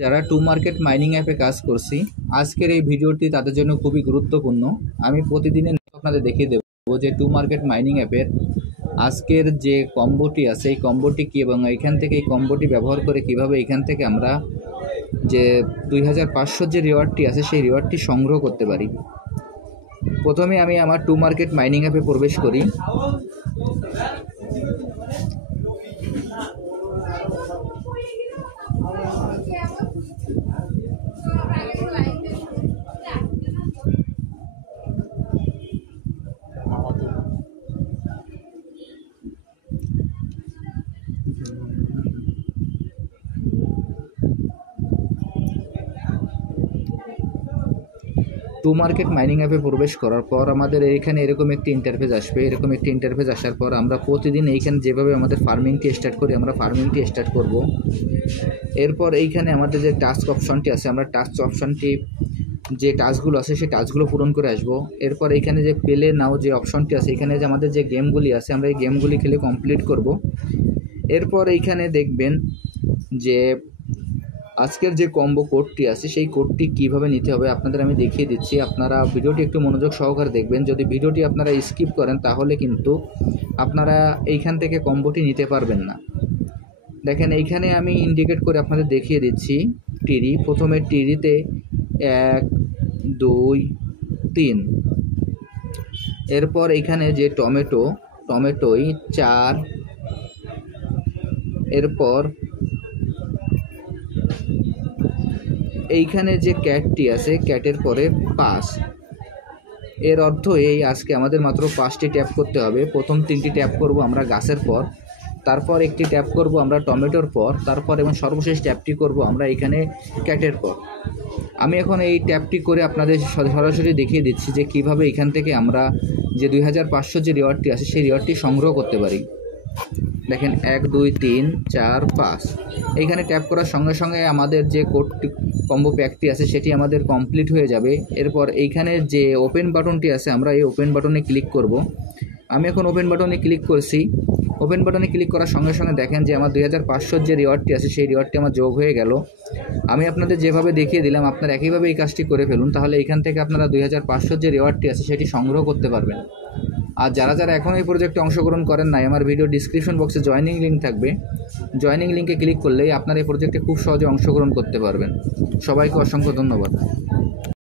যারা to market mining অ্যাপে কাজ করছি, আজকের এই ভিডিওটি তাদের জন্য খুবই গুরুত্বপূর্ণ। আমি প্রতিদিনের আপনাদের দেখিয়ে দেবো যে টু মার্কেট মাইনিং অ্যাপের আজকের যে কম্বোটি আছে এই কম্বোটি কী, এবং এইখান থেকে এই কম্বোটি ব্যবহার করে কিভাবে এইখান থেকে আমরা যে 2500 যে রিওয়ার্ডটি আছে সেই রিওয়ার্ডটি সংগ্রহ করতে পারি। প্রথমে আমি আমার টু মার্কেট মাইনিং অ্যাপে প্রবেশ করি। টু মার্কেট মাইনিং অ্যাপে প্রবেশ করার পর আমাদের এইখানে এরকম একটি ইন্টারফেস আসবে। এরকম একটি ইন্টারফেস আসার পর আমরা প্রতিদিন এইখানে যেভাবে আমাদের ফার্মিংটি স্টার্ট করি আমরা ফার্মিংটি স্টার্ট করব। এরপর এইখানে আমাদের যে টাস্ক অপশনটি আছে আমরা টাস্ক অপশনটি যে টাস্কগুলো আছে সেই টাস্কগুলো পূরণ করে আসব। এরপর এইখানে যে প্লে নাও যে অপশনটি আছে এখানে যে আমাদের যে গেমগুলি আছে আমরা এই গেমগুলি খেলে কমপ্লিট করব। এরপর এইখানে দেখবেন যে আজকের যে কম্বো কোডটি আছে সেই কোডটি কিভাবে নিতে হবে আপনাদের আমি দেখিয়ে দিচ্ছি। আপনারা ভিডিওটি একটু মনোযোগ সহকারে দেখবেন। যদি ভিডিওটি আপনারা স্কিপ করেন তাহলে কিন্তু আপনারা এইখান থেকে কম্বোটি নিতে পারবেন না। দেখেন এইখানে আমি ইন্ডিকেট করে আপনাদের দেখিয়ে দিচ্ছি। টিরি, প্রথমে টিরিতে 1 2 3, এরপর এইখানে যে টমেটোই 4, এরপর এইখানে যে ক্যাটটি আছে ক্যাটের পরে 5। এর অর্থ এই আজকে আমাদের মাত্র 5টি ট্যাপ করতে হবে। প্রথম 3টি ট্যাপ করব আমরা গাছের পর, তারপর একটি ট্যাপ করব আমরা টমেটোর পর, তারপর এবং সর্বশেষ ট্যাপটি করব আমরা এখানে ক্যাটের পর। আমি এখন এই ট্যাপটি করে আপনাদের সরাসরি দেখিয়ে দিচ্ছি যে কিভাবে এখান থেকে আমরা যে 2500 যে রিওয়ার্ডটি আছে সেই রিওয়ার্ডটি সংগ্রহ করতে পারি। দেখেন 1 2 3 4 5 এইখানে ট্যাপ করার সঙ্গে সঙ্গে আমাদের যে কোডটি কম্বো প্যাকটি আছে সেটি আমাদের কমপ্লিট হয়ে যাবে। এরপর এইখানে যে ওপেন বাটনটি আছে আমরা এই ওপেন বাটনে ক্লিক করব। আমি এখন ওপেন বাটনে ক্লিক করছি। ওপেন বাটনে ক্লিক করার সঙ্গে সঙ্গে দেখেন যে আমার 2500 যে রিওয়ার্ডটি আছে সেই রিওয়ার্ডটি আমার যোগ হয়ে গেল। আমি আপনাদের যেভাবে দেখিয়ে দিলাম আপনারা একইভাবে এই কাজটি করে ফেলুন, তাহলে এইখান থেকে আপনারা 2500 যে রিওয়ার্ডটি আছে সেটি সংগ্রহ করতে পারবেন। আর যারা যারা এখন এই প্রজেক্টে অংশগ্রহণ করেন নাই, আমার ভিডিও ডিসক্রিপশন বক্সে জয়েনিং লিঙ্ক থাকবে। জয়েনিং লিঙ্কে ক্লিক করলেই আপনারা এই প্রজেক্টে খুব সহজে অংশগ্রহণ করতে পারবেন। সবাইকে অসংখ্য ধন্যবাদ।